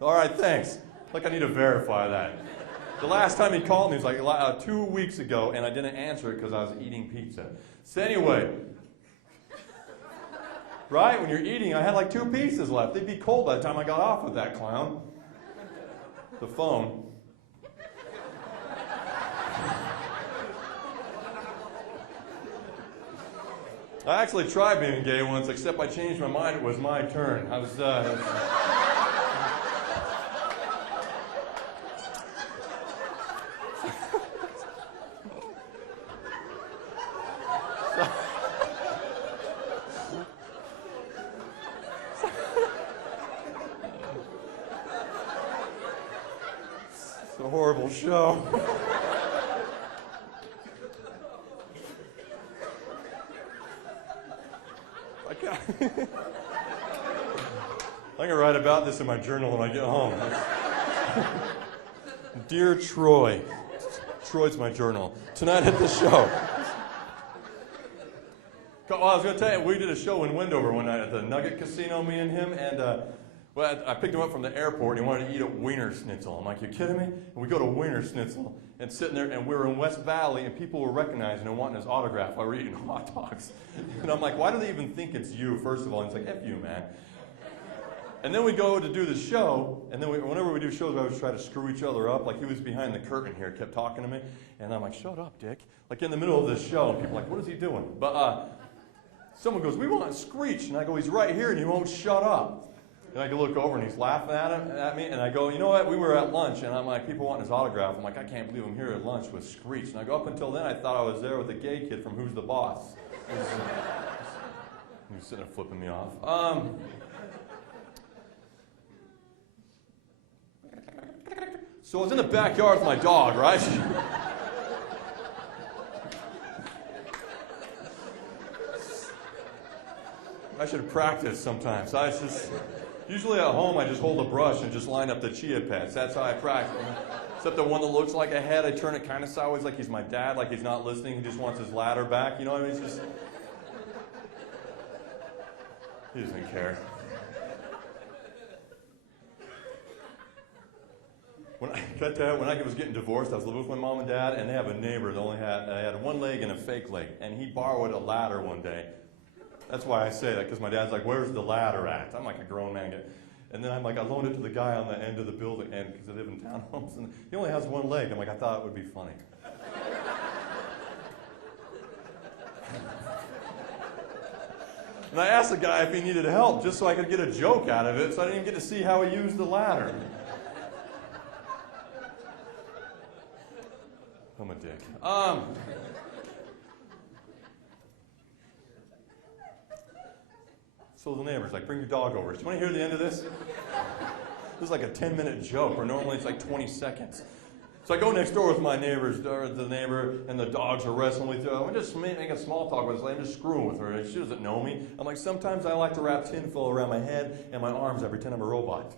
All right, thanks. Like I need to verify that. The last time he called me was like 2 weeks ago, and I didn't answer it because I was eating pizza. So anyway, right, when you're eating, I had like 2 pieces left. They'd be cold by the time I got off with that clown. The phone. I actually tried being gay once, except I changed my mind. It was my turn. I was, It's a horrible show. I'm going to write about this in my journal when I get home. Dear Troy. Troy's my journal. Tonight at the show. Well, I was going to tell you, we did a show in Wendover one night at the Nugget Casino, me and him, and I picked him up from the airport, and he wanted to eat a Wiener Schnitzel. I'm like, you kidding me? And we go to Wiener Schnitzel, and sitting there, and we were in West Valley, and people were recognizing and wanting his autograph while we were eating hot dogs. And I'm like, why do they even think it's you, first of all? And he's like, F you, man. And then we go to do the show, and then whenever we do shows, we always try to screw each other up. Like, he was behind the curtain here, kept talking to me, and I'm like, shut up, Dick. Like, in the middle of this show, and people are like, what is he doing? But someone goes, we want Screech. And I go, he's right here, and he won't shut up. And I go look over, and he's laughing at me, and I go, you know what, we were at lunch, and I'm like, people want his autograph. I'm like, I can't believe I'm here at lunch with Screech. And I go, up until then, I thought I was there with the gay kid from Who's the Boss. He was sitting there flipping me off. So I was in the backyard with my dog, right? I should practice sometimes. Usually at home, I just hold a brush and just line up the chia pets. That's how I practice. Except the one that looks like a head, I turn it kind of sideways like he's my dad, like he's not listening. He just wants his ladder back. You know what I mean? It's just... He doesn't care. When I was getting divorced, I was living with my mom and dad, and they have a neighbor that only had one leg and a fake leg, and he borrowed a ladder one day. That's why I say that, because my dad's like, where's the ladder at? I'm like a grown man. And then I'm like, I loaned it to the guy on the end of the building, and because I live in townhomes, and he only has one leg. I'm like, I thought it would be funny. And I asked the guy if he needed help, just so I could get a joke out of it, so I didn't even get to see how he used the ladder. I'm a dick. So the neighbor's like, bring your dog over. Do you want to hear the end of this? This is like a 10-minute joke, where normally it's like 20 seconds. So I go next door with my neighbor, and the dogs are wrestling with her. I'm just making a small talk with her. I'm just screwing with her. She doesn't know me. I'm like, sometimes I like to wrap tinfoil around my head and my arms. I pretend I'm a robot.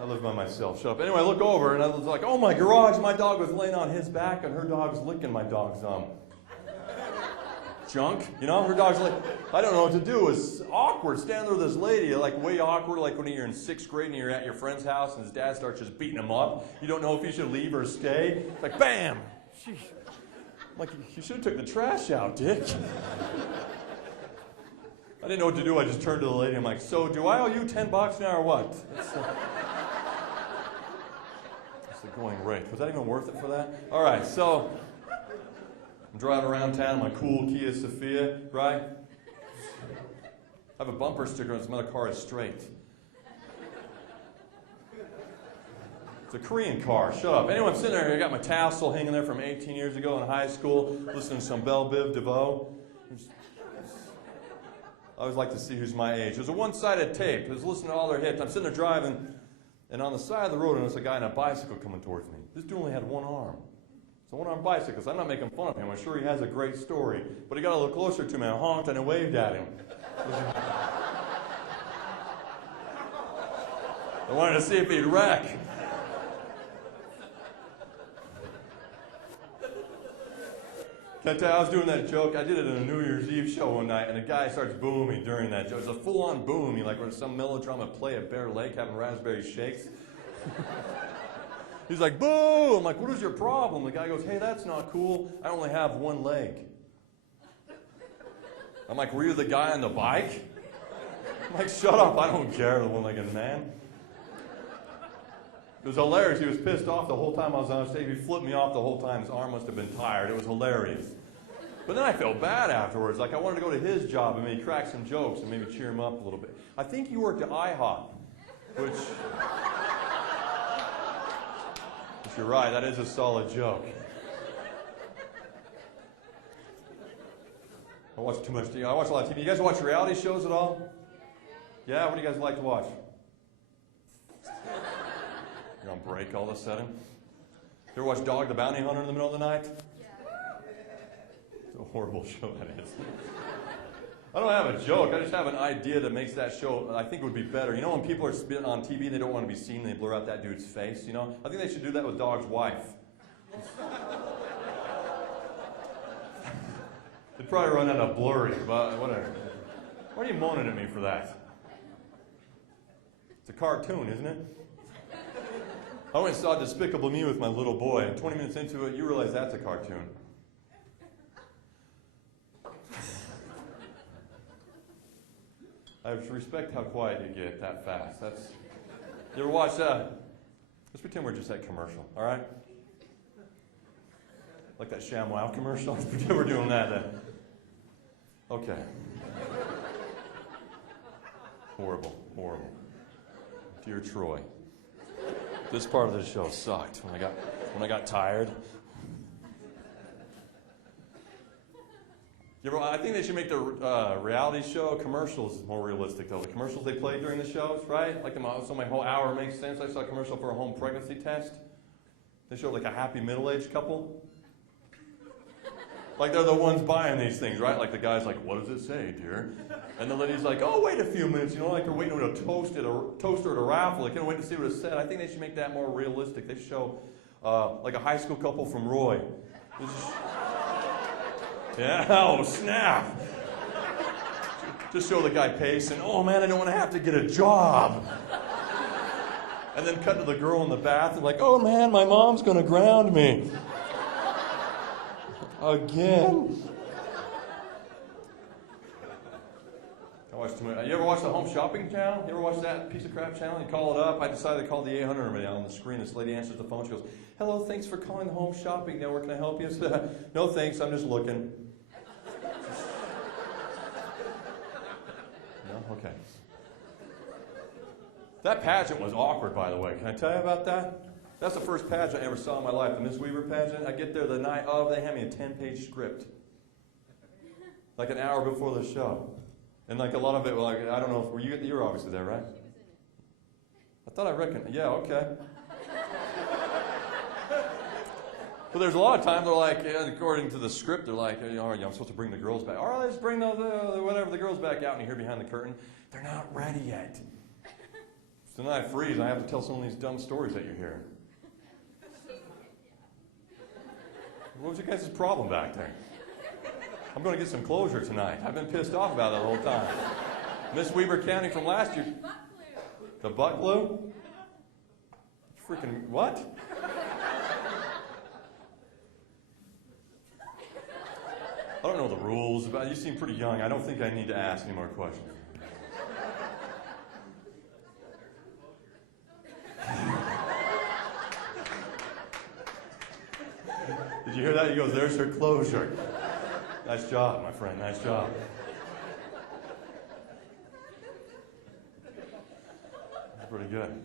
I live by myself. Shut up. Anyway, I look over, and I was like, oh, my garage. My dog was laying on his back, and her dog's licking my dog's junk. You know, her dog's like, I don't know what to do. It's awkward. Standing there with this lady, like way awkward, like when you're in 6th grade and you're at your friend's house, and his dad starts just beating him up. You don't know if you should leave or stay. It's like, bam! Jeez. I'm like, you should have took the trash out, Dick. I didn't know what to do. I just turned to the lady. I'm like, so do I owe you $10 now or what? That's the going rate. Was that even worth it for that? All right, so I'm driving around town in my cool Kia Sophia, right? I have a bumper sticker on some other car is straight. It's a Korean car. Shut up. Anyway, I'm sitting there. I got my tassel hanging there from 18 years ago in high school, listening to some Belle Biv DeVoe. I always like to see who's my age. It was a one-sided tape. I was listening to all their hits. I'm sitting there driving, and on the side of the road, there's a guy on a bicycle coming towards me. This dude only had one arm. It's a one-armed bicyclist. I'm not making fun of him. I'm sure he has a great story. But he got a little closer to me. I honked and I waved at him. I wanted to see if he'd wreck. Can I tell you, I was doing that joke. I did it in a New Year's Eve show one night, and a guy starts booming during that joke. It's a full-on boom. Like when some melodrama play at Bear Lake having raspberry shakes. He's like, boo! I'm like, what is your problem? The guy goes, hey, that's not cool. I only have one leg. I'm like, were you the guy on the bike? I'm like, shut up, I don't care, the one-legged man. It was hilarious. He was pissed off the whole time I was on stage. He flipped me off the whole time. His arm must have been tired. It was hilarious. But then I felt bad afterwards. Like I wanted to go to his job and maybe crack some jokes and maybe cheer him up a little bit. I think he worked at IHOP, which you're right, that is a solid joke. I watch too much TV. I watch a lot of TV. You guys watch reality shows at all? Yeah, what do you guys like to watch? You're on break all of a sudden. You ever watch Dog the Bounty Hunter in the middle of the night? Yeah. It's a horrible show, that is. I don't have a joke. I just have an idea that makes that show, I think, would be better. You know when people are spitting on TV, they don't want to be seen, they blur out that dude's face, you know? I think they should do that with Dog's wife. They'd probably run out of blurry, but whatever. Why are you moaning at me for that? It's a cartoon, isn't it? I went and saw Despicable Me with my little boy, and 20 minutes into it, you realize that's a cartoon. I respect how quiet you get that fast. You ever watch, let's pretend we're just at commercial, all right? Like that ShamWow commercial? Let's pretend we're doing that then. Okay. Horrible, horrible. Dear Troy. This part of the show sucked when I got tired. I think they should make the reality show commercials more realistic, though. The commercials they play during the shows, right? Like so my whole hour makes sense. I saw a commercial for a home pregnancy test. They showed like a happy middle-aged couple. Like they're the ones buying these things, right? Like the guy's like, what does it say, dear? And the lady's like, oh, wait a few minutes. You know, like they're waiting on a toaster at a raffle. They can't wait to see what it said. I think they should make that more realistic. They should show like a high school couple from Roy. Yeah, oh, snap. Just show the guy pacing. Oh, man, I don't want to have to get a job. And then cut to the girl in the bathroom like, oh, man, my mom's going to ground me. Again. I watch too much. You ever watch the Home Shopping channel? You ever watch that piece of crap channel? You call it up. I decided to call the 800 number on the screen. This lady answers the phone. She goes, hello, thanks for calling the Home Shopping Network. Can I help you? I said, no, thanks. I'm just looking. No? Okay. That pageant was awkward, by the way. Can I tell you about that? That's the first pageant I ever saw in my life, the Miss Weaver pageant. I get there the night of, they hand me a 10-page script. Like an hour before the show. And like a lot of it, like, I don't know, you were obviously there, right? I thought I reckoned, yeah, okay. But there's a lot of times they're like, yeah, according to the script, they're like, all right, I'm supposed to bring the girls back. All right, let's bring the girls back out, and you hear behind the curtain, they're not ready yet. So then I freeze, and I have to tell some of these dumb stories that you're hearing. What was your guys' problem back there? I'm going to get some closure tonight. I've been pissed off about it the whole time. Miss Weber County from last year. The butt glue? Freaking what? I don't know the rules. You seem pretty young. I don't think I need to ask any more questions. Did you hear that? He goes, there's her closure. Nice job, my friend. Nice job. That's pretty good.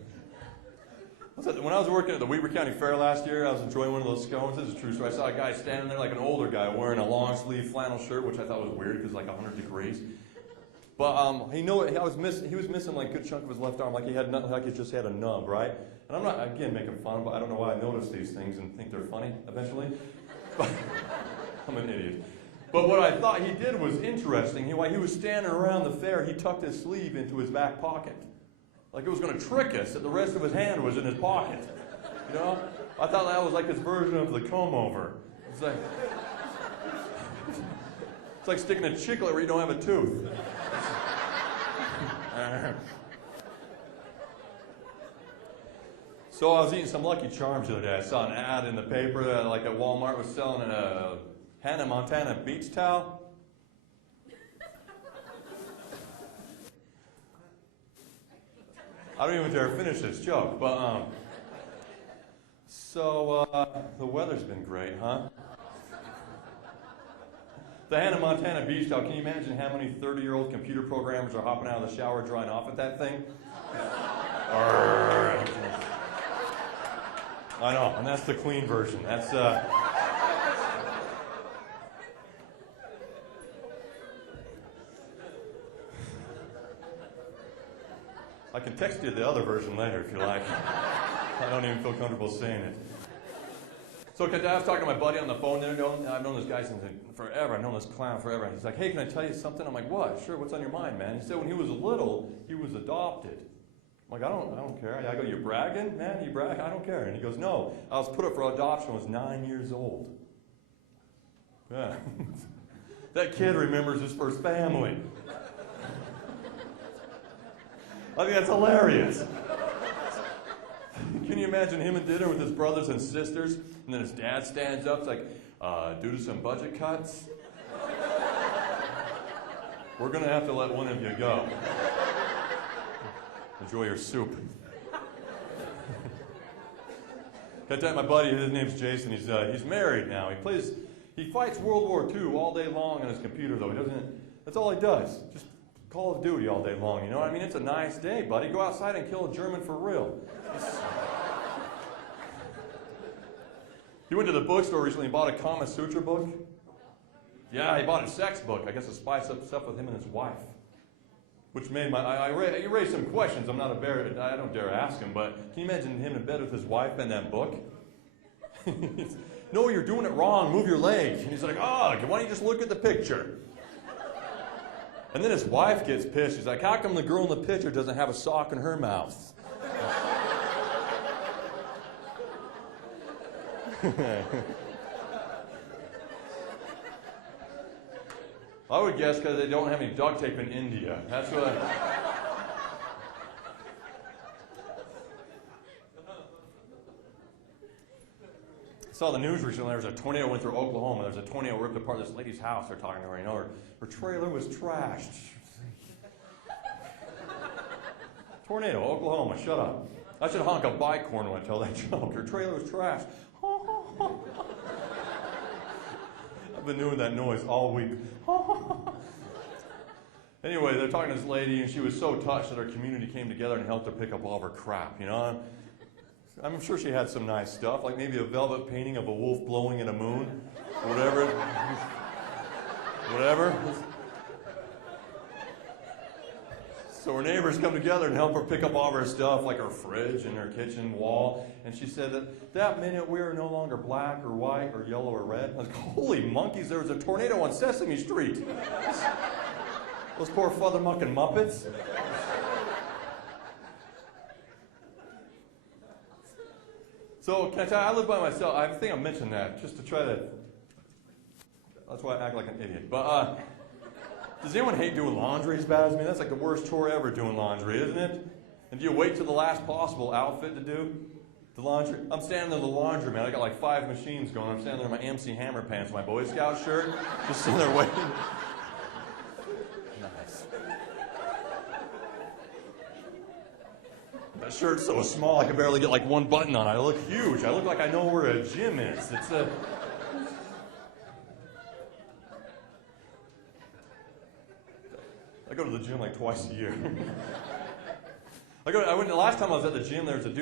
When I was working at the Weber County Fair last year, I was enjoying one of those scones. This is true. So I saw a guy standing there, like an older guy, wearing a long-sleeve flannel shirt, which I thought was weird because it's like 100 degrees. But he was missing like a good chunk of his left arm, like he just had a nub, right? And I'm not, again, making fun, but I don't know why I notice these things and think they're funny eventually. But I'm an idiot. But what I thought he did was interesting. While he was standing around the fair, he tucked his sleeve into his back pocket. Like it was going to trick us that the rest of his hand was in his pocket. You know? I thought that was like his version of the comb over. It's like, It's like sticking a chiclet where you don't have a tooth. So I was eating some Lucky Charms the other day. I saw an ad in the paper that like at Walmart was selling a Hannah Montana beach towel. I don't even dare finish this joke, but the weather's been great, huh? The Hannah Montana beach towel, can you imagine how many 30-year-old computer programmers are hopping out of the shower drying off at that thing? I know, and that's the clean version. That's I can text you the other version later if you like. I don't even feel comfortable saying it. So I was talking to my buddy on the phone there. I've known this guy since forever. I've known this clown forever. And he's like, hey, can I tell you something? I'm like, what? Sure, what's on your mind, man? He said when he was little, he was adopted. I'm like, I don't care. I go, you bragging? Man, you brag? I don't care. And he goes, no, I was put up for adoption when I was 9 years old. Yeah. That kid remembers his first family. I think that's hilarious. Can you imagine him at dinner with his brothers and sisters, and then his dad stands up, it's like, due to some budget cuts, we're going to have to let one of you go. Enjoy your soup. Can I tell you, my buddy, his name's Jason, he's married now. He fights World War II all day long on his computer, though. That's all he does. Just Call of Duty all day long, you know what I mean? It's a nice day, buddy. Go outside and kill a German for real. He went to the bookstore recently and bought a Kama Sutra book. Yeah, he bought a sex book, I guess to spice up stuff with him and his wife. Which made he raised some questions. I don't dare ask him, but can you imagine him in bed with his wife and that book? No, you're doing it wrong. Move your leg. And he's like, why don't you just look at the picture? And then his wife gets pissed. She's like, how come the girl in the picture doesn't have a sock in her mouth? I would guess because they don't have any duct tape in India. That's what I saw the news recently. There was a tornado went through Oklahoma. There was a tornado ripped apart this lady's house. They're talking to her. You know, her trailer was trashed. Tornado, Oklahoma. Shut up. I should honk a bike horn when I tell that joke. Her trailer was trashed. I've been doing that noise all week. Anyway, they're talking to this lady, and she was so touched that her community came together and helped her pick up all of her crap, you know? I'm sure she had some nice stuff, like maybe a velvet painting of a wolf blowing at a moon, whatever. Whatever. So her neighbors come together and help her pick up all of her stuff, like her fridge and her kitchen wall. And she said that minute we were no longer black or white or yellow or red. I was like, holy monkeys, there was a tornado on Sesame Street. Those poor father-mucking Muppets. So, can I tell you, I live by myself. I think I mentioned that just to try to... That's why I act like an idiot. But, does anyone hate doing laundry as bad as me? That's like the worst chore ever, doing laundry, isn't it? And do you wait till the last possible outfit to do the laundry? I'm standing there in the laundry, man. I got like 5 machines going. I'm standing there in my MC Hammer pants, my Boy Scout shirt, just sitting there waiting. Nice. That shirt's so small I can barely get like one button on it. I look huge. I look like I know where a gym is. I go to the gym like twice a year. The last time I was at the gym, there was a dude